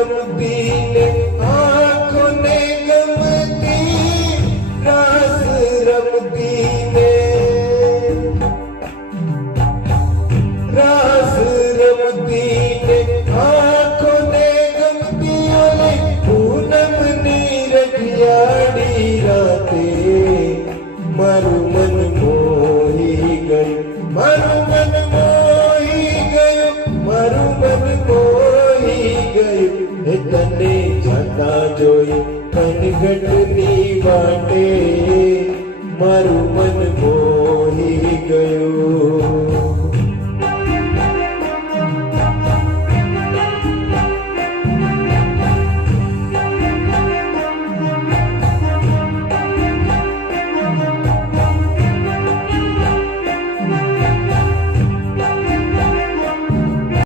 રમતી ને આંખોને ગમતી, રાસ રમતી ને રાસ રમતી ને આંખોને ગમતી, ઓલે પૂનમની રખિયાળી રાતે મારું મન મોહી ગયું, મારું મન મોહી ગયું, મારું મન મોહી ગયું. હે તને જાતા જોઈ કનગટની વાટે મારું મન મોહી